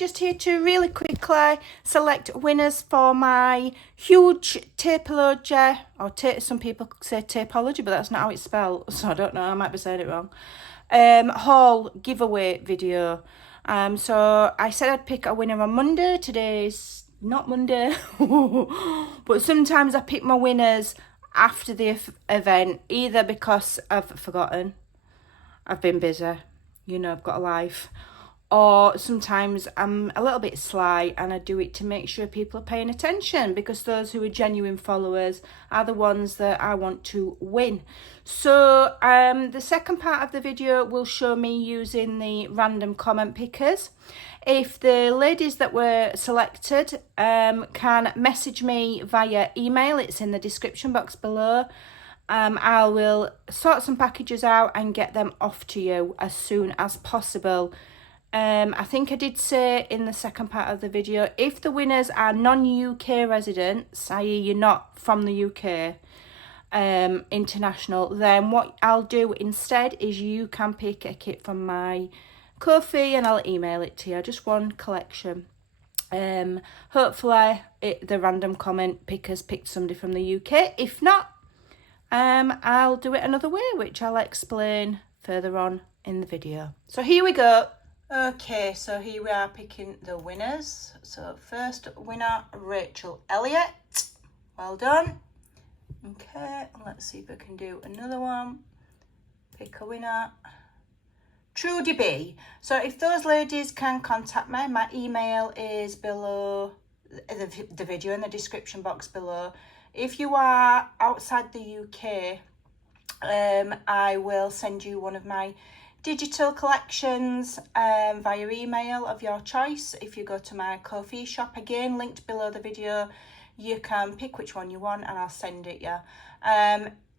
just here to really quickly select winners for my huge Taperlogy, or some people say Taperlogy, but that's not how it's spelled, so I don't know, I might be saying it wrong, haul giveaway video. So I said I'd pick a winner on Monday. Today's not Monday, but sometimes I pick my winners after the event, either because I've forgotten, I've been busy, you know, I've got a life, or sometimes I'm a little bit sly and I do it to make sure people are paying attention, because those who are genuine followers are the ones that I want to win. So the second part of the video will show me using the random comment pickers. If the ladies that were selected can message me via email, it's in the description box below. I will sort some packages out and get them off to you as soon as possible. I think I did say in the second part of the video, if the winners are non-UK residents, i.e. you're not from the UK, international, then what I'll do instead is you can pick a kit from my Ko-fi and I'll email it to you, just one collection. Hopefully the random comment pickers picked somebody from the UK. If not, I'll do it another way, which I'll explain further on in the video. So here we go. Okay, so here we are picking the winners. So first winner, Rachel Elliott. Well done. Okay, let's see if I can do another one. Pick a winner. Trudy B. So if those ladies can contact me, my email is below the video in the description box below. If you are outside the UK, I will send you one of my digital collections via email of your choice. If you go to my Ko-fi shop, again linked below the video, you can pick which one you want and I'll send it you.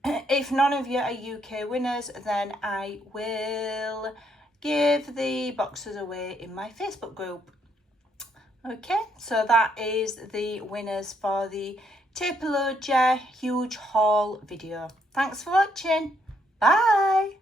If none of you are UK winners, then I will give the boxes away in my Facebook group. Okay, so that is the winners for the Taperlogy huge haul video. Thanks for watching. Bye.